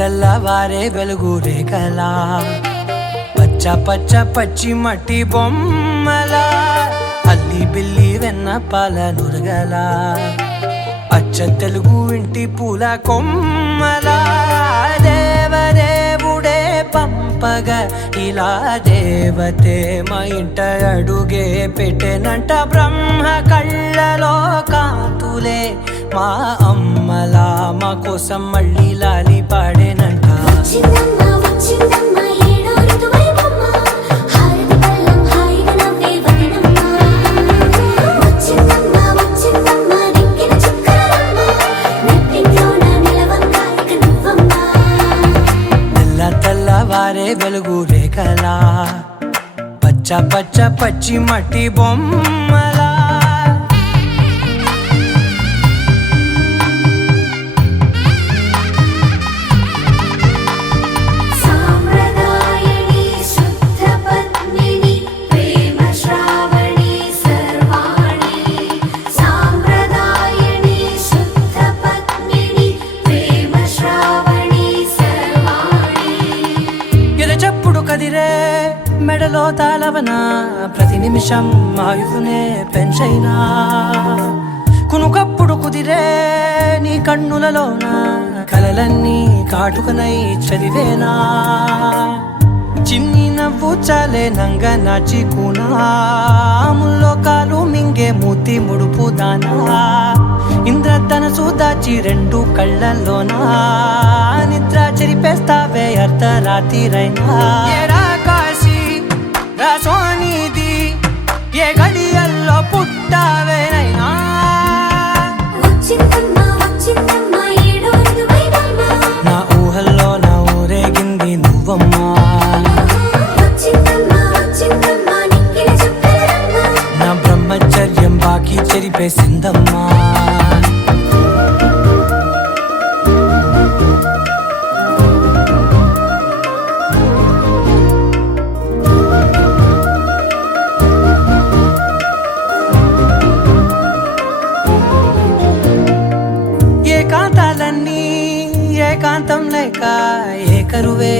తెల్లవారే వెలుగు రేఖలా పచ్చ పచ్చ పచ్చి మట్టి బొమ్మలా అల్లి బిల్లి వెన్న పాల నురగలా అచ్చ తెలుగు ఇంటి పూల కొమ్మలా దేవదేవుడే పంపగా ఇలా దేవతే మా ఇంట అడుగే పెట్టెనంట బ్రహ్మ కళ్ళలో కాంతులే మా అమ్మలా మా కోసం మళ్ళీ లాలి పాడేనంట. తెల్లవారే వెలుగు రేఖలా పచ్చ పచ్చ పచ్చి మట్టి బొమ్మలా కదిరే మెడలో తాళవన ప్రతి నిమిషం ఆయువునే పెంచైనా కునుకప్పుడు కుదిరే నీ కన్నులలోన కలలన్నీ కాటుకనై చదివేనా చిన్ని నవ్వు చాలే నంగ నాచి కూనాముల్లో కాలు మింగే మూతి ముడుపు దానా ఇంద్రధనసు దాచి రెండు కళ్ళల్లోనా నిద్ర చెరిపేస్తావే అర్ధరాత్రిరైనా ఏడా కాశీ రాసోనిది ఏ గడియల్లో పుట్టావేనైనా నా ఊహల్లో నా ఊరేగింది నువ్వమ్మా నా బ్రహ్మచర్యం బాకీ చెరిపేసిందమ్మా. ఏకాంతాలన్నీ ఏకాంతం లేక ఏకరువే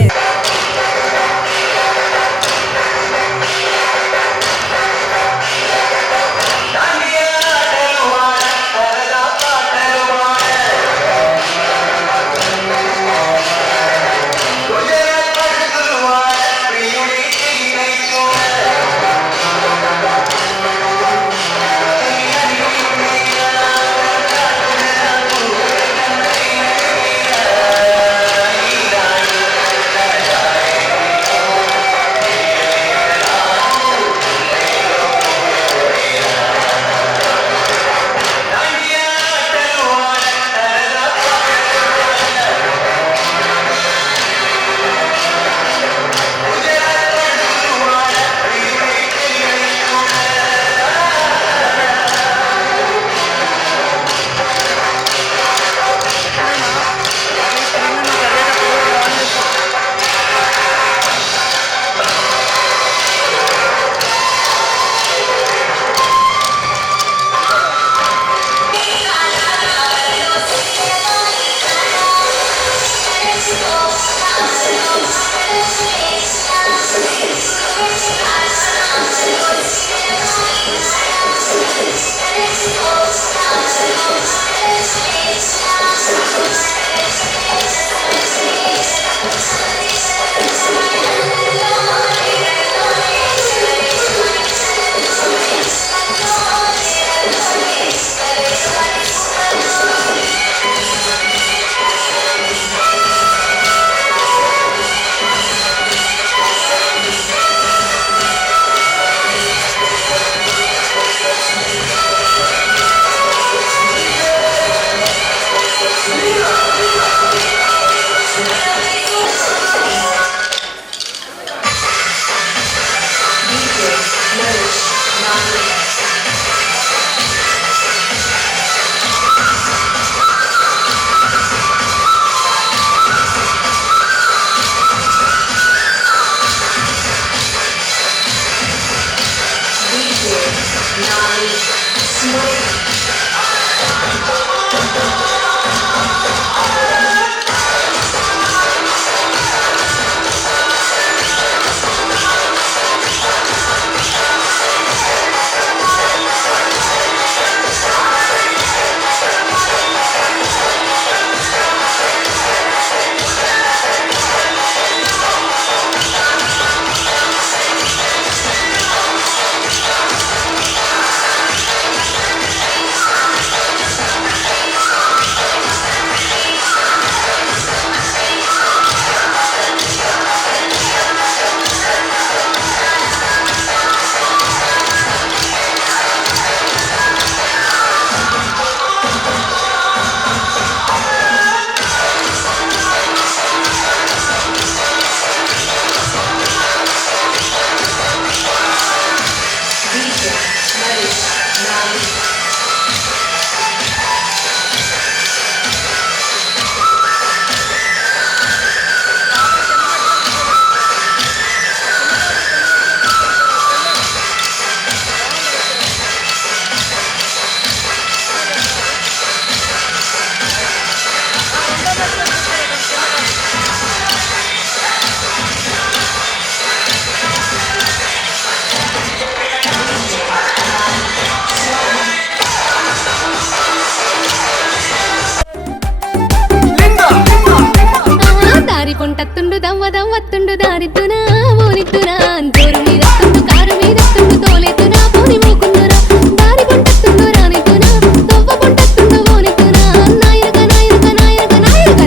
దవ్వత్తుండు దారిద్దునా ఓనిద్దునా జోరు మీదత్తుండు కారు మీదత్తుండు తోలెత్తునా పోని మోకుందురా దారి పొంటత్తుండు రానిద్దునా తొవ్వ పొంటత్తుండు ఓనిద్దునా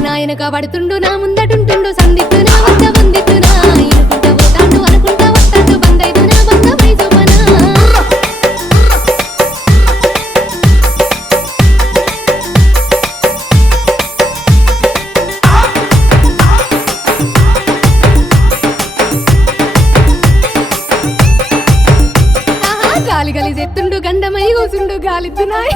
నాయనక పడుతుండు నా ముందటుంటుండు సందిద్దునా వద్ద వందిద్దునా ఇనుకుంటా పోతాండు అనుకుంటా వస్తాండు బందైదునా బంధమై చూపనా గాలి చెత్తుండు గండమై కూసుండు గాలిద్దునాయ్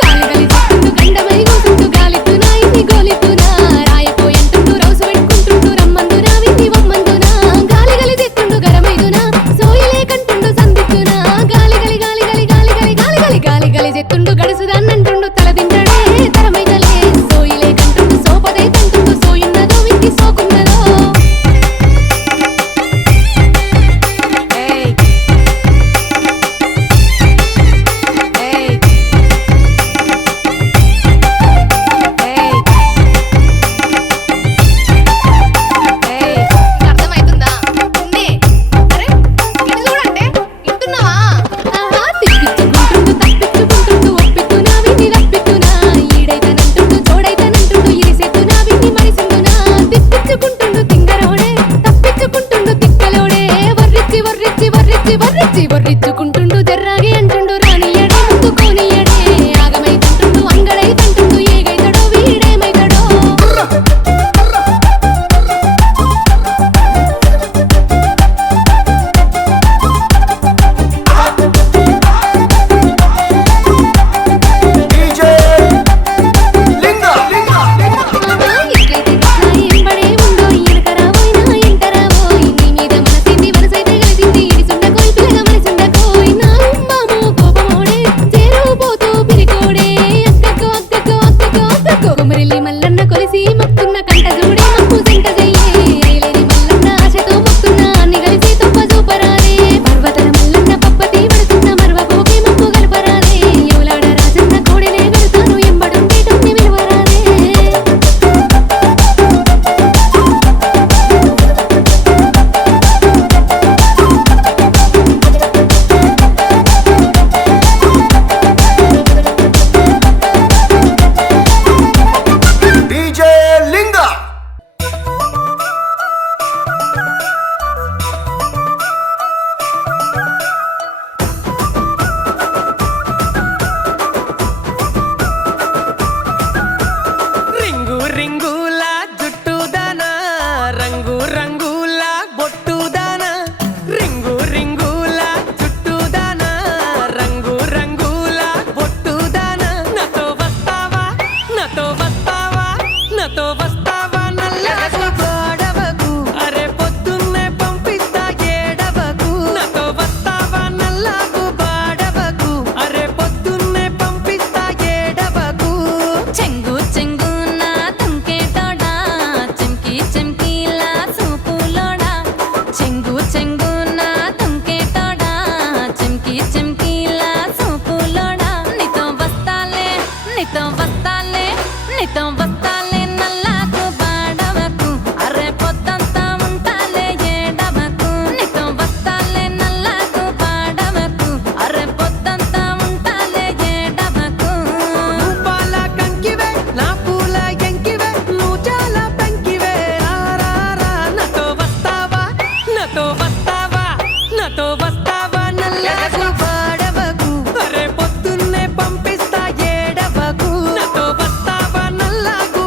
గాలి చెత్తుండు గండమై కూసుండు గాలిద్దునా ఇది గోలిద్దునా రాయపోయంటుండు రౌసు పెట్టుకుంటుండు రమ్మందునా విని వమ్మందునా గాలి చెత్తుండు గరమైదునా సోయలే కంటుండు సందిద్దునా గాలి చెత్తుండు గడుసుదాన్నంటుండు తల తింటడే తరమైదలే సోయిలే కంటుండు సోపదే కంటుండు సోయున్నదో వింటి సోకున్నదో వర్రిచ్చుకుంటుండు జర్రాగి అంటుండు రానియడే ముందుకోనియడే ఆగమైతుంటుండు అంగడైతుంటుండు ఏగైతడో వీడేమైతడో మల్లన్న కొలిసి మొక్కున్న కంట చూడే మక్కు సెంట చెయ్యే ఐలేని మల్లన్న ఆశతో మొక్కున్న అన్ని కలిసి తొప్ప చూపరాదే పర్వతల మల్లన్న పప్పతి పడుతున్న మర్వ పోకి మక్కు గలపరాదే ఎవలాడ రాజన్న కోడినే గడుతాను ఎంబడుండి టొన్ని విలువరాదే రింగుల జుట్టుదానా రంగు రంగుల బొట్టుదానా రింగుల జుట్టుదానా రంగు రంగుల బొట్టుదానా నాతో వస్తావా నల్లగా గోడవకు అరే పొద్దున్నే పంపిస్తా ఏడవకు నాతో వస్తావా నల్లాగు బాడవకు అరే పొద్దున్నే పంపిస్తా ఏడవకు చెంగు చెంగున తుంకేటోడా చెంకి చెంకిలా చూపులోడా చెంగు చెంగున తుంకేటోడా చెంకి చెంకిలా చూపులోడా నీతో వస్తాలే నల్లాకు బాడవకు అరే పొద్దంతా ఉంటాలే ఏడవకు నీతో వస్తాలే నల్లాకు బాడవకు అరే పొద్దంతా ఉంటాలే ఏడవకు పాల కంకివే నా పూల ఎంకివే నువ్వు చాలా పెంకివే రా నాతో వస్తావా నల్లగా బాడవకు అరే పొద్దున్నే పంపిస్తా ఏడవకు నాతో వస్తావా నల్లగా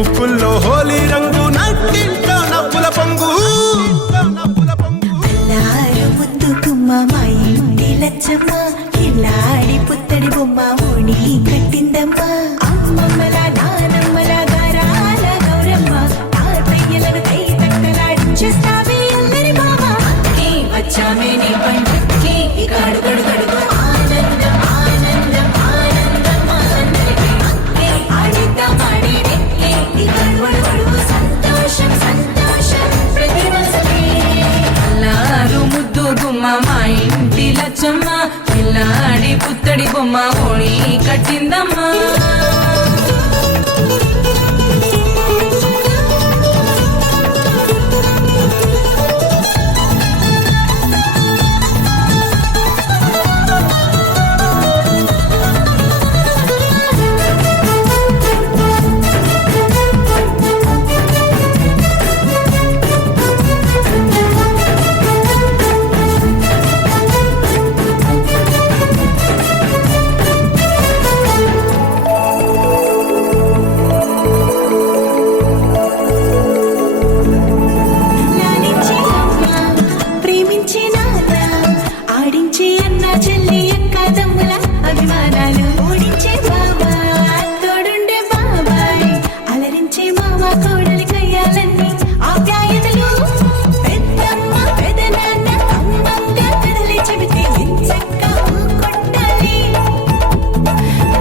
ముక్కుల్లో హోలీ రంగు నట్టింట్లో నవ్వుల పొంగు అల్లారు ముద్దు గుమ్మ మా ఇంటి లచ్చమ్మ కిల్లాడి పుత్తడి బొమ్మ ఓణి కట్టిందమ్మ అమ్మమ్మల నానమ్మల గారాల గౌరమ్మ తాతయ్యలను కై తక్కలాడించేస్తావే అల్లరి మామ అక్కి వచ్చామే నీ పండుక్కి ఇక అడుగడు గడుగు ఆనందం ఆనందం ఆనందం అందరికీ అక్కి ఆడిద్దాం ఆడిడెక్కి ఇక అడుగడు గడుగు సంతోషం సంతోషం ప్రతి మనసుకి అల్లారు ముద్దు గుమ్మ మా ఇంటి లచ్చమ్మ పిల్లాడి పుత్తడి బొమ్మ ఓణి కట్టిందమ్మా లాలించి అమ్మ ప్రేమించి నాన్న ఆడించి అన్న చెల్లి అక్క తమ్ముల అభిమానాలు ఓడించే బాబా తోడుండే బాబాయ్ అలరించే మామ కోడలి కయ్యాలన్నీ ఆప్యాయతలు పెద్దమ్మ పెదనాన్న అమ్మంగా కథలే చెబితే ఎంచక్క కొట్టాలి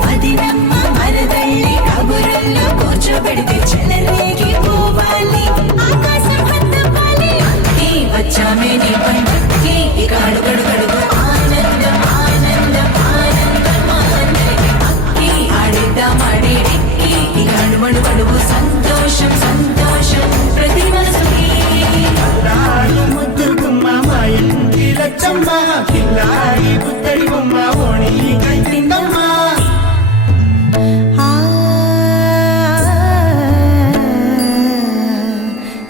అదినమ్మ మరదళ్ళి కబురుల్లో కూర్చోబెడితే చెలరేగి పోవాలి ఆకాశం హద్దుపాలి అక్కి వచ్చామే నీ పండుక్కి ఇక అడుగడు గడుగు ఆనందం ఆనందం ఆనందం అందరికీ అక్కి ఆడిద్దాం ఆడిడెక్కి ఇక అడుగడు గడుగు సంతోషం సంతోషం ప్రతి మనసుకి అల్లారు ముద్దు గుమ్మ మా ఇంటి లచ్చమ్మ కిల్లాడి పుత్తడి బొమ్మ ఓణి కట్టిందమ్మా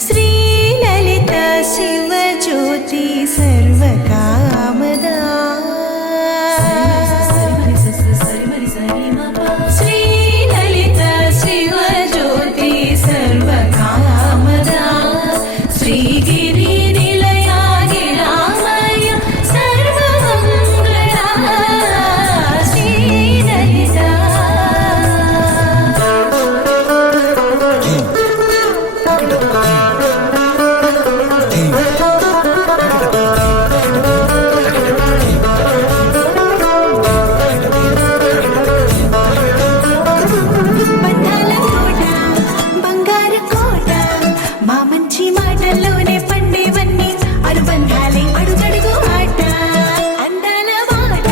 శ్రీలలిత శివజ్యోతి సర్వకామదా శ్రీలలిత శివజ్యోతి సర్వకామదా శ్రీగిరి నిలయాగి రామయ్య సర్వమంగళ శ్రీలలిత బంధాల కోట బంగారు కోట మా మంచి మాటల్లోనే పండేవన్నీ అనుబంధాలే అడుగడుగు ఆట అందాల మాట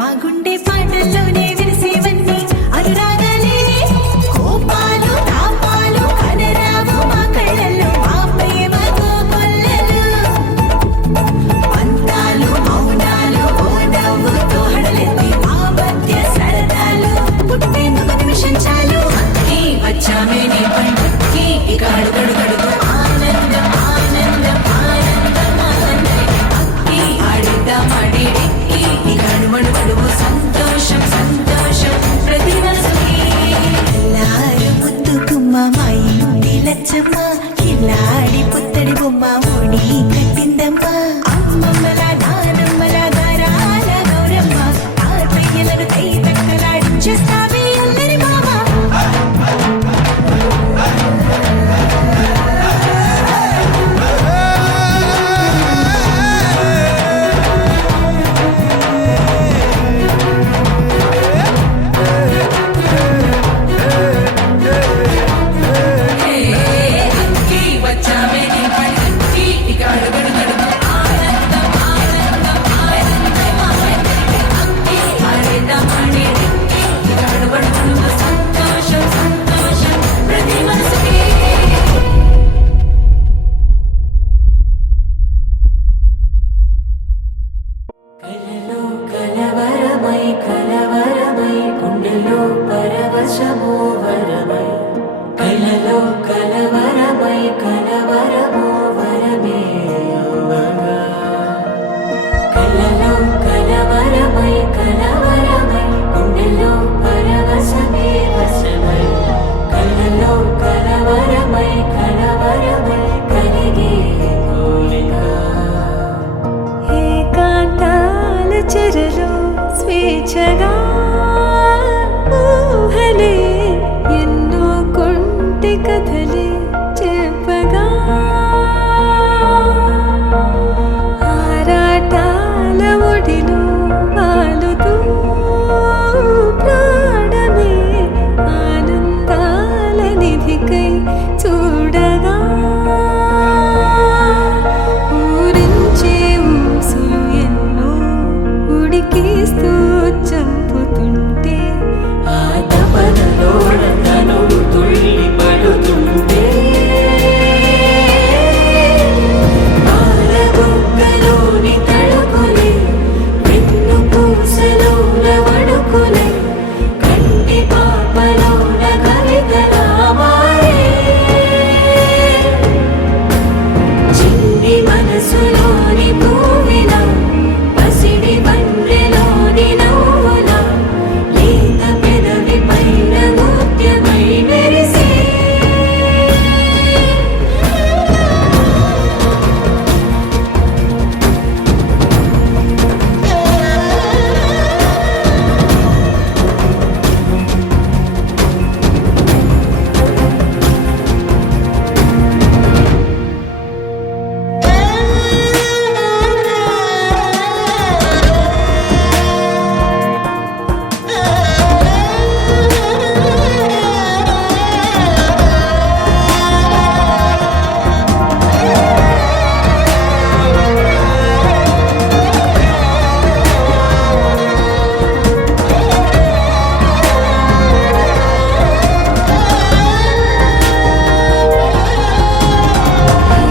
మా గుండె పాటల్లోనే విరిసేవన్నీ అనురాగాలే కోపాలు తాపాలు కనరావు మా కళ్ళల్లో మా ప్రేమ కోకొల్లలు పంతాలు మౌనాలు ఓ నవ్వుతో హడలెత్తి మా మధ్య సరదాలు పుట్టేందుకు నిమిషం చాలు అక్కి వచ్చామే నీ పండుక్కి ఇక అడుగడు గడుగు ఆనందం ఆనందం ఆనందం అందరికీ అక్కి ఆడిద్దాం ఆడిడెక్కి ఇక అడుగడు గడుగు సంతోషం సంతోషం ప్రతి మనసుకి అల్లారు ముద్దు గుమ్మ మా ఇంటి లచ్చమ్మ కిల్లాడి పుత్తడి బొమ్మ ఓణి కట్టిందమ్మ అమ్మమ్మల నానమ్మల గారాల గౌరమ్మ తాతయ్యలను కై తక్కలాడించేస్తావే అల్లరి మామ అక్కి వచ్చామే నీ పండుక్కి ఇక అడుగడు వేచగా ఊహలే ఎన్నో కొంటె కథలే చెప్పగా ఆరాటాల ఒడిలో వాలుతూ ప్రాణమే ఆనందాల నిధికై చూడగా ఊరించే ఊసులు ఎన్నో ఉడికిస్తూ చంపుతుంటే ఆ తపనలో నన్ను తుళ్ళి పడుతుంటే పాలబుగ్గలోని తడుకులే వెన్ను పూసలోన వడుకులే కంటి పాపలోన కవితలా మారే చిన్ని మనసులోని పూవిలా పసిడి బండెలోని నవ్వులా లేత పెదవి పైన ముత్యమై మెరిసే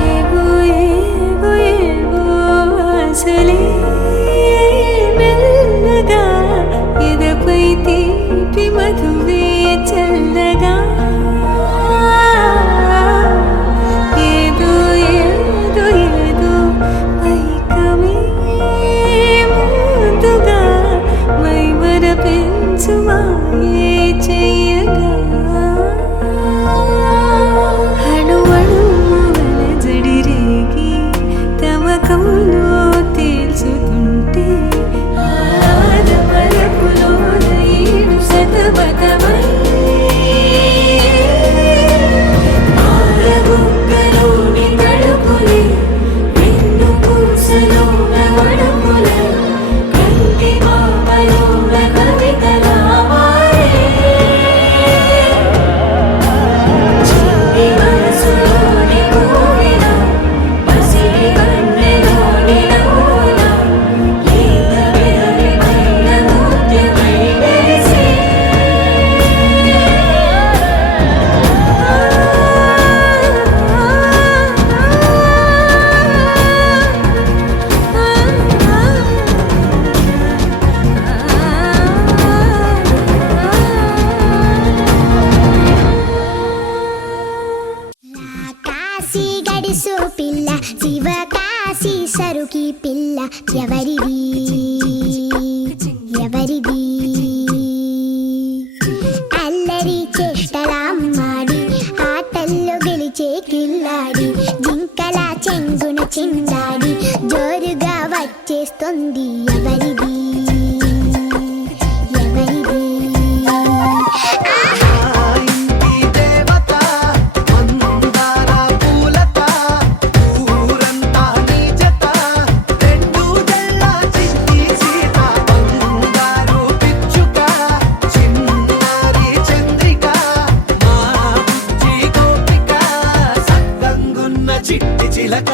ఏవో ఏవో ఏవో ఆశలే మెల్లగా ఎదపై తీపి మధువే చల్లగా ఏదో ఏదో ఏదో పైకమే ముందుగా మైమర పెంచు మాయే చెయ్యగా అణువణువుల జడిరేగి తమకంలో తేల్చుతుంటే ఆదమరపులో ఈడు శతబతమై పాలబుగ్గలోని తడుకులే వెన్ను పూసలోన వడుకులే కంటి పాపలోన కవితలా మారే చిన్ని మనసులోని పూవిలా పసిడి బండెలోని నవ్వులా లేత పెదవి పైన ముత్యమై మెరిసే కాశీ గడిసో పిల్ల శివ కాశీ సరుకి పిల్ల ఎవరిది ఎవరిది అల్లరి చేష్టలామ్మాడి ఆటల్లో గెలిచే కిల్లాడి జింకల చెంగున చిందాడి జోరుగా వచ్చేస్తుంది ఎవరిది ఎవరిది ఇంటి దేవత మందార పూలత ఊరంతా నీ జత రెండు జల్ల చిట్టి సీత బంగారు పిచ్చుక చిన్నారి చంద్రిక మా బుజ్జి గోపిక సక్కంగున్న చిట్టి చిలక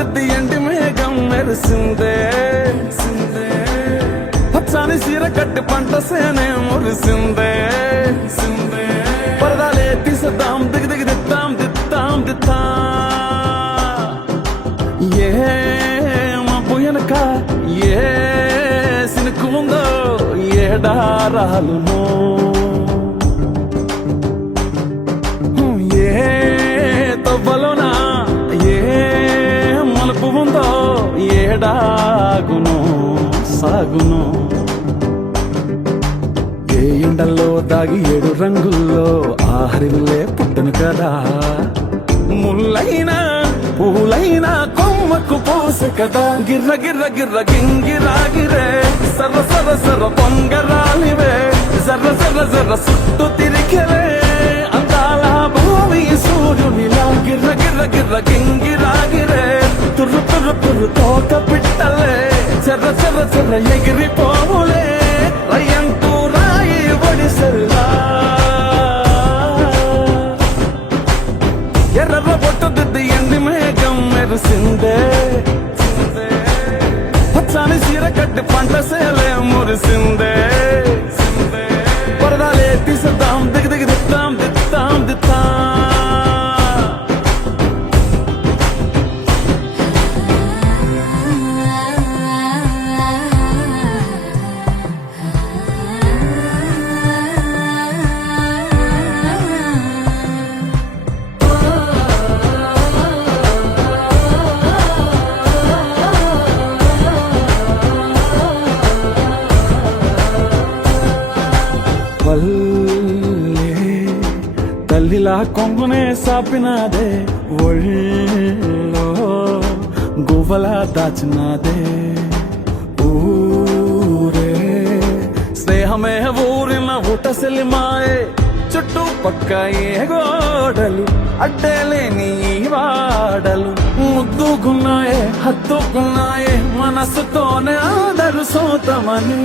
దిద్ది ఎండి మేఘం మెరిసిందే పచ్చాని సీర కట్టి పంట సేనే మురిసిందే పరదాలే తీసేద్దాం దిగి దిగి దిద్దాం దిద్దాం దిద్దా ఏ మబ్బు వెనక ఏ సినుకు ఉందో ఏడారాలునో ఏ తవ్వలోనా ఏ మలుపు ఉందో ఏడాగును సాగును ఏ ఎండల్లో దాగి 7 రంగుల్లో ఆ హరివిలే పుట్టను కదా ముల్లైనా పూలైనా కొమ్మకు పోసె కదా గిర్ర గిర్ర గిర్ర గింగిరాగిరే సర్ర సర్ర సర్ర పొంగరాలివే జర్ర జర్ర జర్ర సుట్టు తిరిగలే అందాల భూమి సూర్యునిలా గిర్ర గిర్ర గిర్ర గింగిరాగిరే తుర్రు తుర్రు తుర్రు తోక పిట్టలే చెర్ర చెర్ర చెర్ర ఎగిరిపోవులే రయ్యంటూ రాయి ఒడిసెల్లా ఎర్ర బొట్టు దిద్ది ఎండి మేఘం మెరిసిందే పచ్చాని సీర కట్టి పంట సేలే మురిసిందే పరదాలే తీసేద్దాం దిగి దిగి దిద్దాం దిద్దాం దిద్దాం పల్లె తల్లిలా కొంగునే సాపినాదే ఒళ్ళో గువ్వలా దాచినాదే ఊరే స్నేహమే ఊరిన ఊటసెలి మాయే చుట్టూ పక్క ఏ గోడలు అడ్డలేని వాడలు ముద్దుకున్నాయే హత్తుకున్నాయే మనసుతోనే అందరు సోతమనే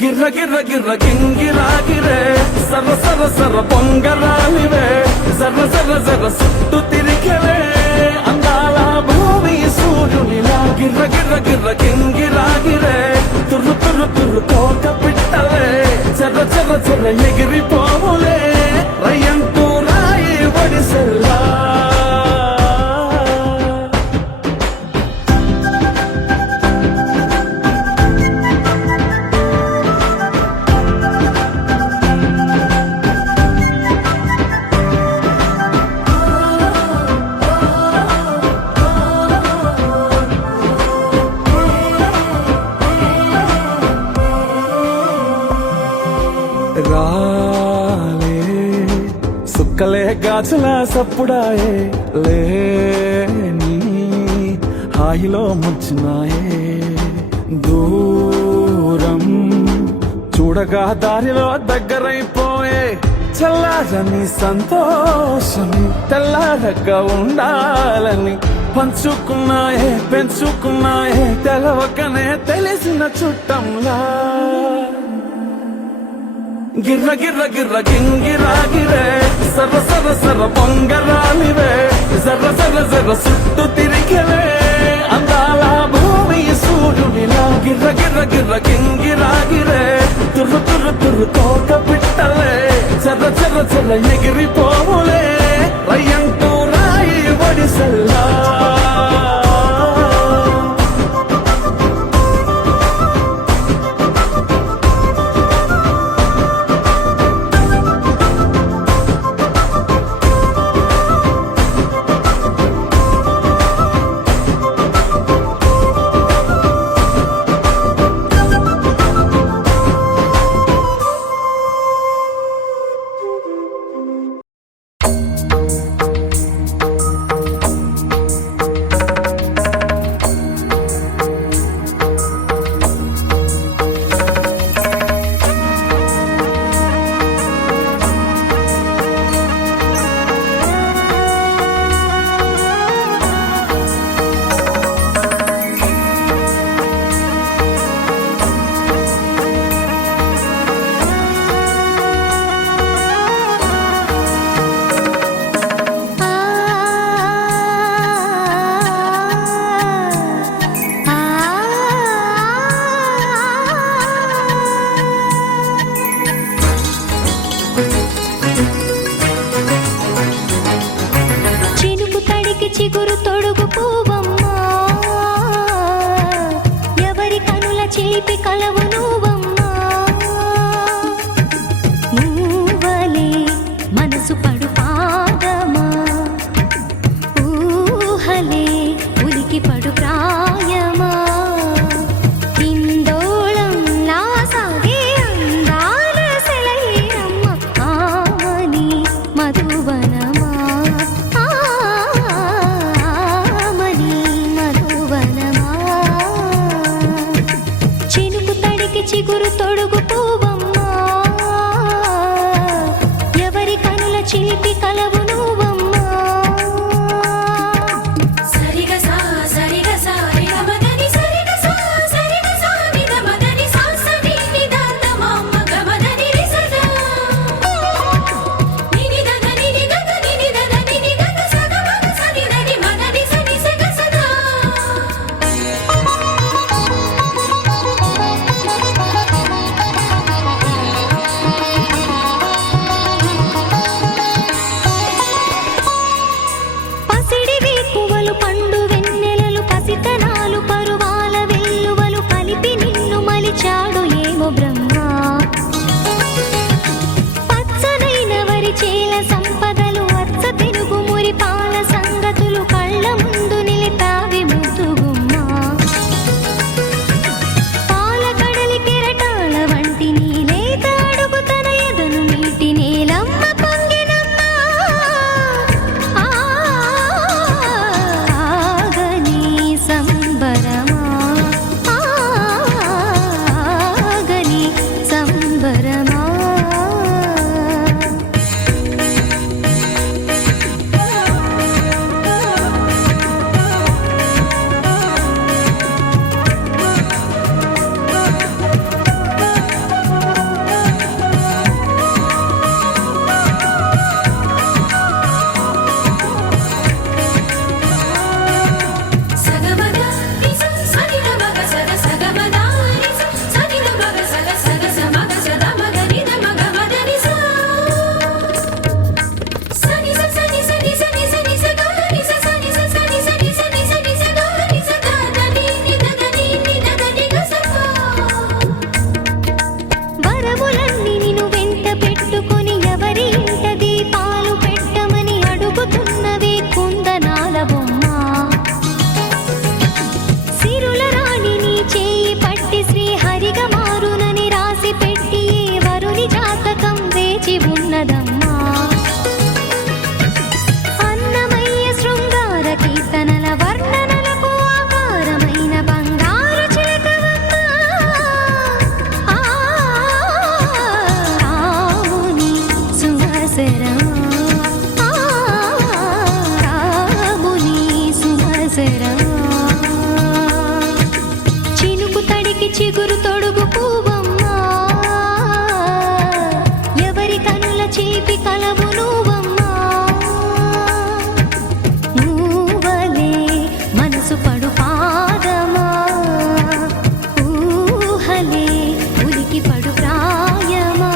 గిర్ర గిర్ర గిర్ర గింగిరాగిరే సర్ర సర్ర సర్ర పొంగరాలివే జర్ర జర్ర జర్ర సుట్టు తిరిగలే అందాల భూమి సూర్యునిలా గిర్ర గిర్ర గిర్ర గింగిరాగిరే తుర్రు తుర్రు తుర్రు తోక పిట్టలే చెర్ర చెర్ర చెర్ర ఎగిరిపోవులే రయ్యంటూ రాయి ఒడిసెల్లా రాలే సుక్కలే గాజుల సప్పుడాయే లేని హాయిలో ముంచినాయే దూరం చూడగా దారిలో దగ్గరైపోయే చల్లారని సంతోషమి తెల్లారక ఉండాలని పంచుకున్నాయే పెంచుకున్నాయే తెలవకనే తెలిసిన చుట్టంలా గిర్ర గిర్ర గిర్ర గింగిరాగిరే సర్ర సర్ర సర్ర పొంగరాలివే జర్ర జర్ర జర్ర సుట్టు తిరిగలే అందాల భూమి సూర్యునిలా గిర్ర గిర్ర గిర్ర గింగిరాగిరే తుర్రు తుర్రు తుర్రు తోక పిట్టలే చెర్ర చెర్ర చెర్ర ఎగిరిపోవులే రయ్యంటూ రాయి ఒడిసెల్లా చిగురు తొడుగు పువ్వమ్మా ఎవరి కనుల చిలిపి కలవు నువ్వమ్మా నువ్వలే మనసు పడు పాదమా ఊహలే ఉలికి పడు ప్రాయమా ఇందోళంలా సాగే అందాల సెలయేరమ్మ ఆమని మధువనమా ఆమని మధువనమా చినుకు తడికి చిగురు తొడుగు పువ్వమ్మా ఎవరి కనుల చిలిపి కలవు నువ్వమ్మా సరిగ సా సరిగ సా రిగ మదని సరిగ సా సరిగ సా నిద మదని సా సని నిద తమమ్మ గ మదని రిసదా నిని దద నిని గద నిని దద నిని గద సగ మగ సని దని మదని సని సగ సదా పసిడి వేకువలు పండు వెన్నెలలు పసితనాలు పరువాల వెల్లువలు కలిపి నిన్ను మలిచాడు ఏమో బ్రహ్మ పచ్చనైన వరి చేల సంపదలు అచ్చ తెలుగు మురి పాల సంగతులు కళ్ళ ముందు నిలిపావి ముద్దుగుమ్మ పాల కడలి కెరటాల వంటి నీలేత అడుగు తన ఎదను మీటి నేలమ్మ పొంగినమ్మ ఆగని సంబరమా ఆగని సంబరమా సగమద నిస సని ద మగ సగ సగమద నిస సని ద మగ సగ సగ సమగ సద మగ ని ద మగ మదని సా సని స సని సని సని సని స గ ని స సని స సని సని సని సని స గ ని స ద ద ని ని ద ద ని ని ద ద ని గ స పా వరములన్నీ నిన్ను వెంట పెట్టుకొని ఎవరి ఇంట దీపాలు పెట్టమని అడుగుతున్నవే కుందనాల బొమ్మ సిరుల రాణి నీ చేయి పట్టి శ్రీహరిగా మారునని రాసి పెట్టి ఏ వరుని జాతకం వేచి ఉన్నదమ్మా అన్నమయ్య శృంగార కీర్తనల వర్ణనలకు ఆకారమైన బంగారు చిలకవమ్మ రాముని సుమసరమా రాముని సుమసరమా చినుకు తడికి చిగురు తొడుగు పువ్వమ్మా ఎవరి కనుల చిలిపి కలవు నువ్వమ్మా నువ్వలే మనసు పడు పాదమా ఊహలే ఉలికి పడు ప్రాయమా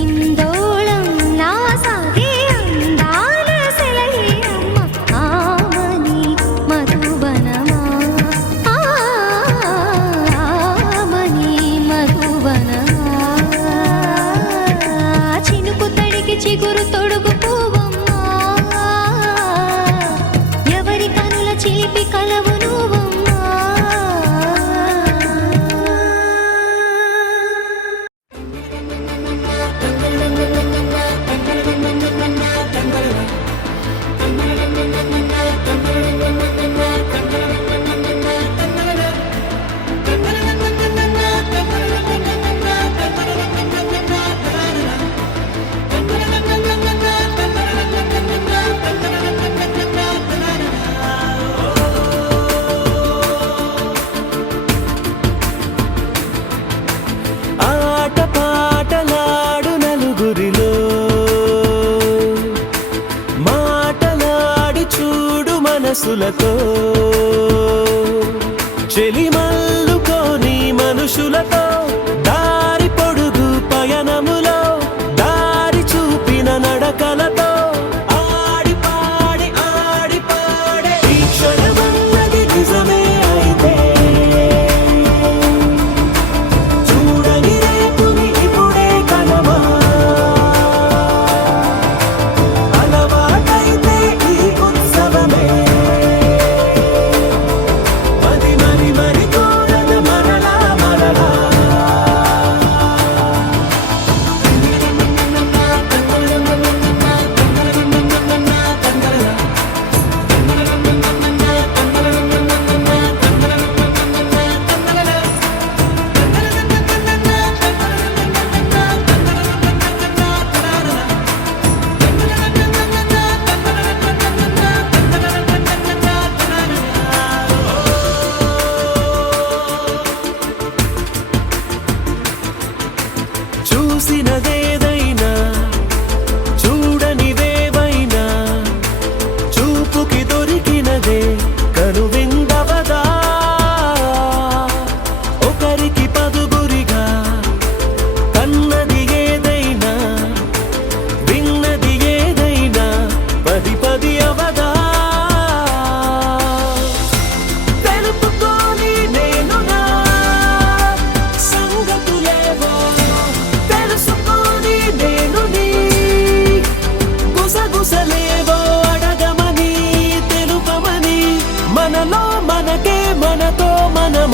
ఇందోళంలా సాగే అందాల సెలయేరమ్మ ఆమని మధువనమా ఆమని మధువనమా చినుకు తడికి చిగురు తొడుగు పువ్వమ్మా ఎవరి కనుల చిలిపి కలవు నువ్వమ్మా ఆట పాటలాడు నలుగురిలో మాటలాడి చూడు మనసులతో చెలిమల్లుకోని మనుషులతో దారి పొడుగు పయనములో దారి చూపిన నడకలతో ఆడి పాడి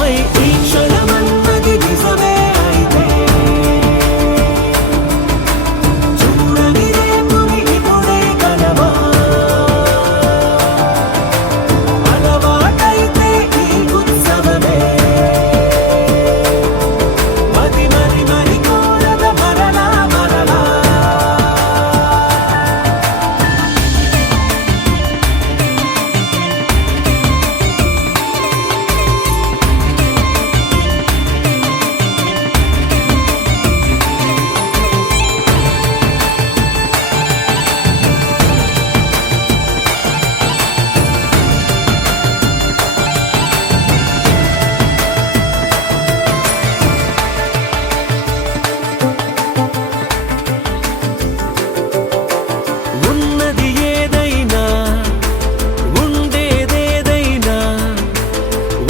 మనమై ఈ క్షణమన్నది నిజమే అయితే చూడని రేపుని ఇప్పుడే కలవా అలవాటైతే ఈ ఉత్సవమే మది మరి మరి కోరద మరలా మరలా ఉన్నది ఏదైనా ఉండేదేదైనా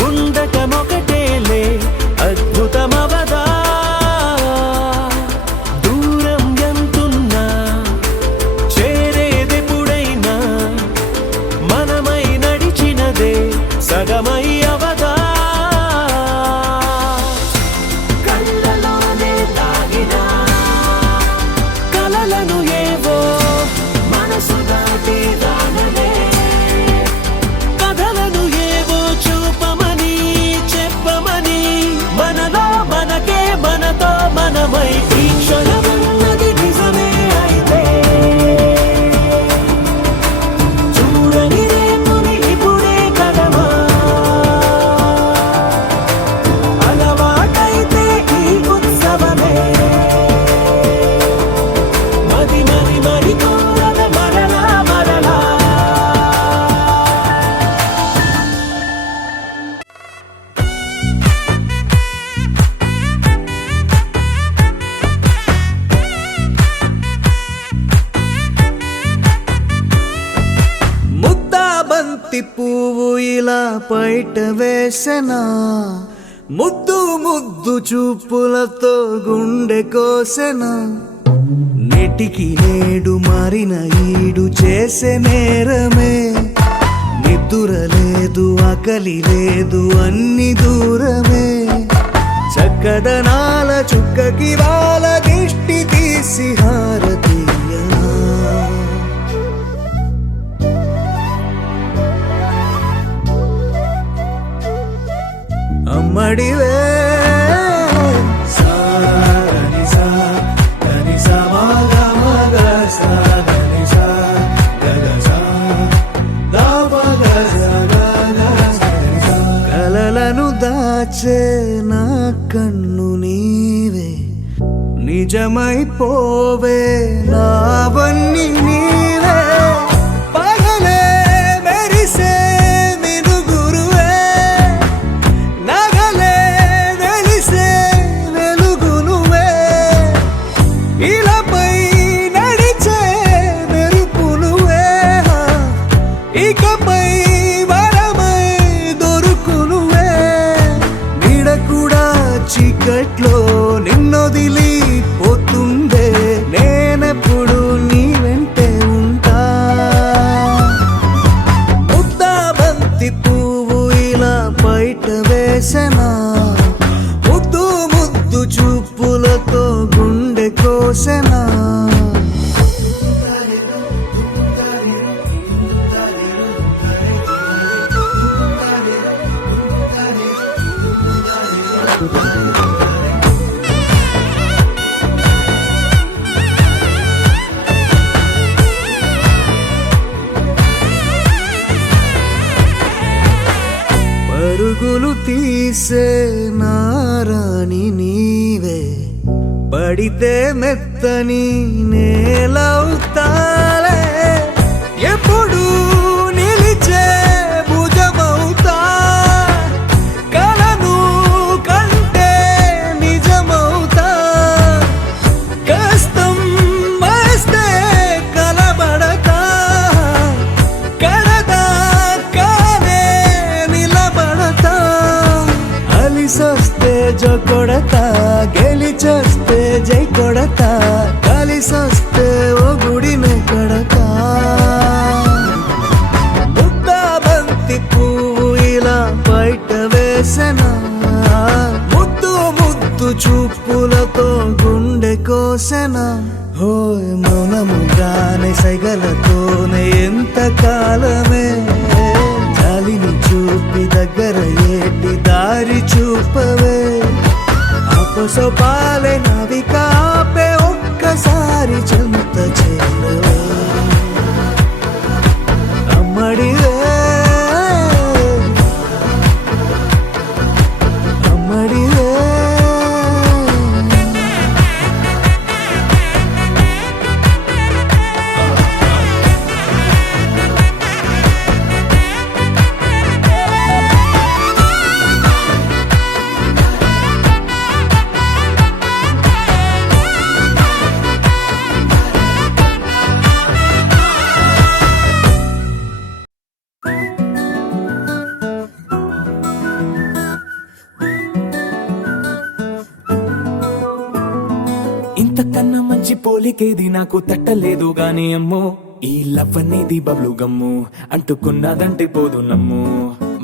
ఉండటమొకటేలే అద్భుతమవదా దూరం ఎంతున్నా చేరేదెప్పుడైనా మనమై నడిచినదే సగమై అవదా కళ్ళలోనే తాగినా కలలను ఏవో మనసు దాటి రానలే కథలను ఏవో చూపమని చెప్పమని మనలో మనకే మనతో మనమై ఈ క్షణమన్నది నిజమే అయితే చూడని రేపుని ఇప్పుడే కలవా అలవాటైతే ఈ ఉత్సవమే మది మరి మరి కోరద మరలా మరలా ముద్దాబంతి పువ్వు ఇలా బయట వేసెనా ముద్దు ముద్దు చూపులతో గుండె కోసెనా నెటికి నేడు మారిన ఈడు చేసే నేరమే నిద్దుర లేదు ఆకలి లేదు అన్ని దూరమే చక్కదనాల చుక్కకి వాళ్ళ దిష్టి తీసి హారతీయనా అమ్మడివే కలలను దాచే నా కన్ను నీవే నిజమైపోవే నావన్నీ నీవే పగలే మెరిసే మినుగురువే నగలే వెలిసే వెలుగునువే ఇలాపై నడిచే మెరుపునువే ఇకపై వరమై దొరుకునువే నీడ కూడా చీకట్లో నిన్నొదిలి పోతుందే నేనెప్పుడు నీ వెంటే ఉంటా ముద్దాబంతి పువ్వు ఇలా బయట వేసెనా ముద్దు ముద్దు చూపులతో గుండె కోసెనా పరుగులు తీసే నారాణి నీవే పడితే మెత్తని నేలవుతాలే ఎప్పుడు నిలిచే భుజమవుతా కలను కంటే నిజమవుతా కష్టం వస్తే కలబడక కడదాకానే నిలబడతా అలిసొస్తే జో కొడతా గెలిచొస్తే జై కొడతా కలిసొస్తే ఓ గుడినే కడతా ముద్దాబంతి పువ్వు ఇలా బయట వేసెనా పోసెనా హోయ్ మౌనముగానే సైగలతోనే ఎంత కాలమే గాలిని చూపి దగ్గర ఏటి దారి చూపవే ఆపసోపాలే నావికాపే ఒక్కసారి చెంత చేరవే అమ్మడివే అమ్మడివే ఇంతకన్నా మంచి పోలికేది నాకు తట్టలేదు గాని అమ్మో ఈ లవ్ అనేది బబ్లు గమ్ము అంటుకున్నదంటే పోదు నమ్ము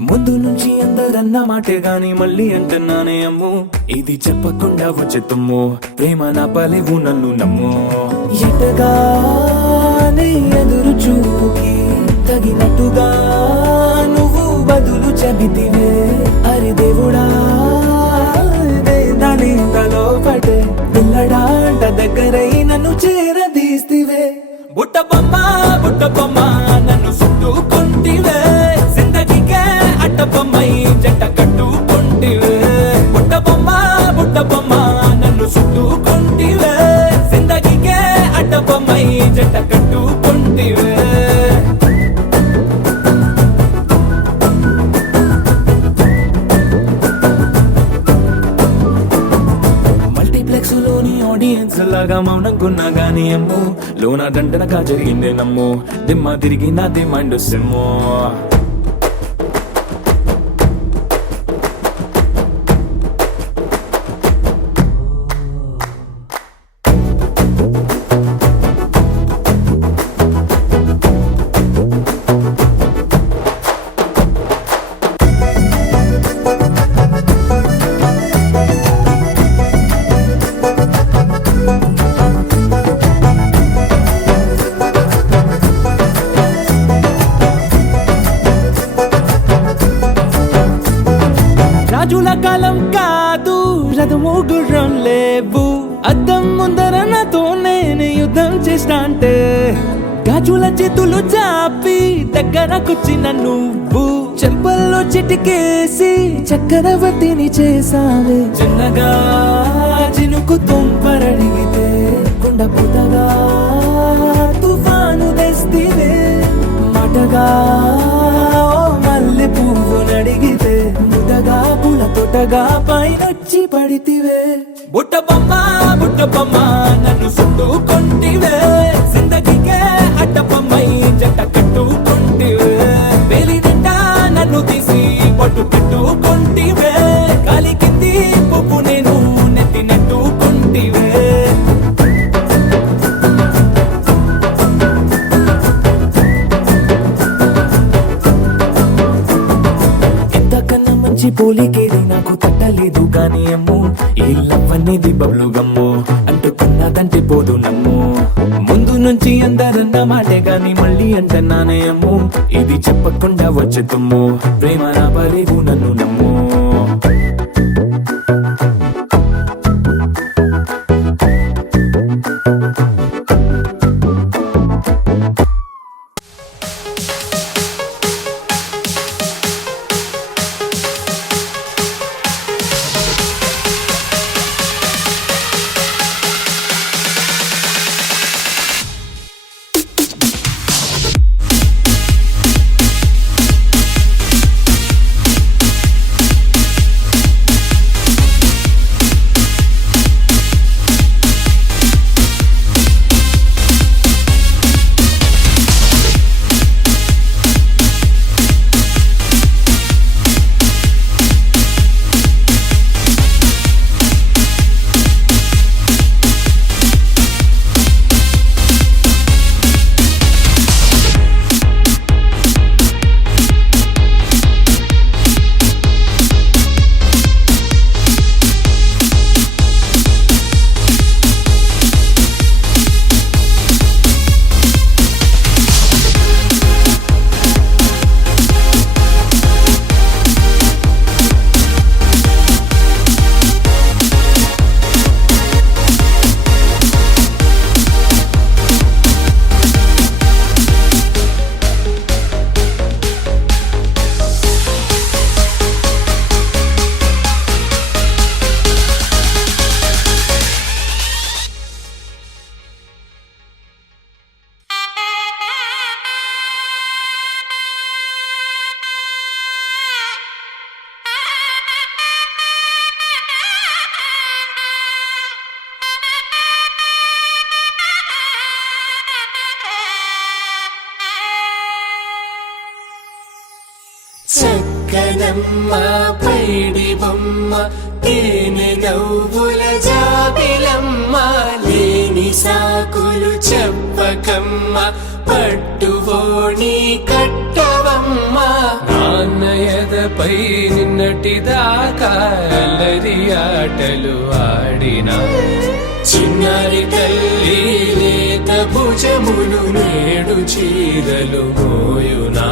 ముందు నుంచి అందరన్న మాటే గాని మళ్ళీ అంటున్నానే అమ్ము ఇది చెప్పకుండా వచ్చే తుమ్ము ప్రేమ నా పలేవు నన్ను నమ్ము ఎటగానే ఎదురు చూకి తగినట్టుగా నువ్వు బదులు చెబితివే అరే దేవుడా దాని తలో పటే పిల్లడాంట దగ్గరై నన్ను చేరదీస్తివే బుట్ట బొమ్మ నన్ను చుట్టుకుంటివే జిందగీకే అట్ట బొమ్మై జంట కట్టుకుంటివే బుట్ట బొమ్మ నన్ను చుట్టుకుంటివే జిందగీకే అట్ట బొమ్మై జంట కట్టుకుంటివే ఆడియన్స్ లాగా మౌనంకున్నా గానీ అమ్ము లోన దండనగా జరిగిందే నమ్ము దిమ్మ తిరిగి నాది మైండ్ సిమ్ము రాజుల కాలం కాదు రథము గుర్రం లేవు అద్దం ముందర నాతో నేను యుద్ధం చేస్తా అంటే గాజుల చేతులు చాపి దగ్గరకొచ్చిన నువ్వు చెంపల్లో చిటికేసి చక్రవర్తిని చేసావే చిన్నగా చినుకు తుంపరడిగితే కొండ పుతగా తుఫాను తెస్తివే మాటగా మల్లె పువ్వు నడిగితే ముదగా పూల తోటగా పైనొచ్చి పడితివే బుట్ట బొమ్మ నన్ను చుట్టుకుంటివే జిందగీకే అడ్డ బొమ్మై జంట కట్టుకుంటివే వేలి నిండా నన్ను తీసి పట్టు పెట్టుకుంటివే గాలి కింది పువ్వు నేను నెత్తి నెట్టుకుంటివే పోలికేది నాకు తట్టలేదు గాని అమ్ము ఈ లవ్ అనేది బబ్లు గమ్ము అంటుకున్నదంటే పోదు నమ్ము ముందు నుంచి అందరన్న మాటే గాని మళ్ళీ అంటున్నానే అమ్ము ఇది చెప్పకుండా వచ్చే తుమ్ము ప్రేమ నా పలేవు నన్ను నమ్ము చక్కనమ్మ పైడి బొమ్మ తేనె నవ్వుల జాబిలమ్మ లేని సాకులు చెప్పకమ్మ పట్టువోణి కట్టవమ్మ నాన్నయదపై నిన్నటిదాకా అల్లరి ఆటలు ఆడినా చిన్నారి తల్లి లేత భుజములు నేడు చీరలు మోయునా